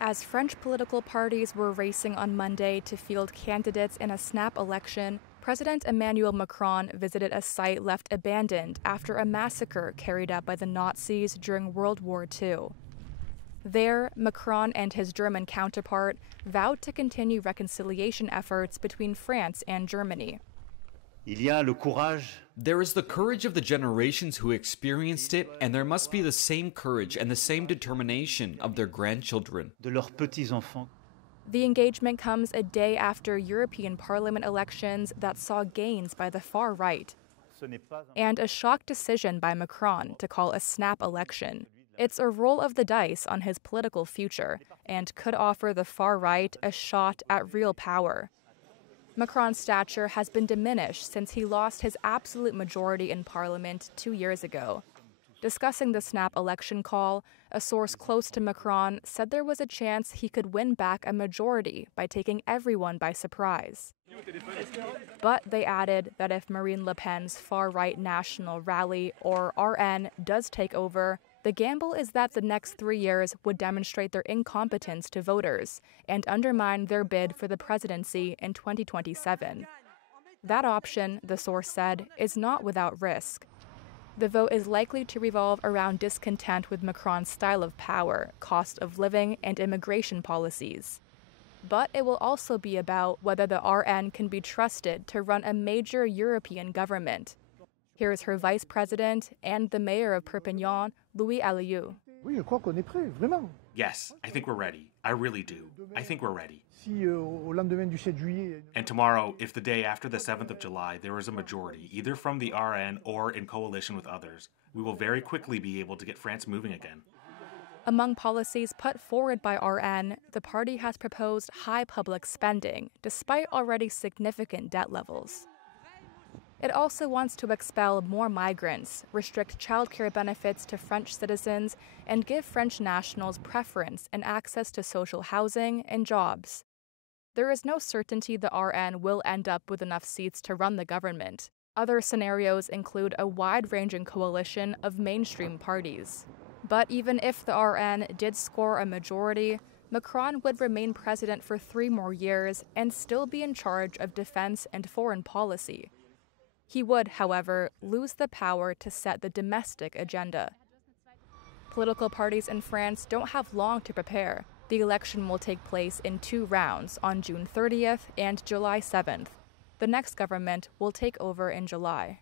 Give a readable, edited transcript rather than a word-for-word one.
As French political parties were racing on Monday to field candidates in a snap election, President Emmanuel Macron visited a site left abandoned after a massacre carried out by the Nazis during World War II. There, Macron and his German counterpart vowed to continue reconciliation efforts between France and Germany. There is the courage of the generations who experienced it, and there must be the same courage and the same determination of their grandchildren. The engagement comes a day after European Parliament elections that saw gains by the far right, and a shock decision by Macron to call a snap election. It's a roll of the dice on his political future, and could offer the far right a shot at real power. Macron's stature has been diminished since he lost his absolute majority in Parliament 2 years ago. Discussing the snap election call, a source close to Macron said there was a chance he could win back a majority by taking everyone by surprise. But they added that if Marine Le Pen's far-right National Rally, or RN, does take over, the gamble is that the next 3 years would demonstrate their incompetence to voters and undermine their bid for the presidency in 2027. That option, the source said, is not without risk. The vote is likely to revolve around discontent with Macron's style of power, cost of living, and immigration policies. But it will also be about whether the RN can be trusted to run a major European government. Here's her vice president and the mayor of Perpignan, Louis Alliou. Yes, I think we're ready. I really do. I think we're ready. And tomorrow, if the day after the 7th of July there is a majority, either from the RN or in coalition with others, we will very quickly be able to get France moving again. Among policies put forward by RN, the party has proposed high public spending, despite already significant debt levels. It also wants to expel more migrants, restrict childcare benefits to French citizens, and give French nationals preference and access to social housing and jobs. There is no certainty the RN will end up with enough seats to run the government. Other scenarios include a wide-ranging coalition of mainstream parties. But even if the RN did score a majority, Macron would remain president for 3 more years and still be in charge of defense and foreign policy. He would, however, lose the power to set the domestic agenda. Political parties in France don't have long to prepare. The election will take place in 2 rounds on June 30th and July 7th. The next government will take over in July.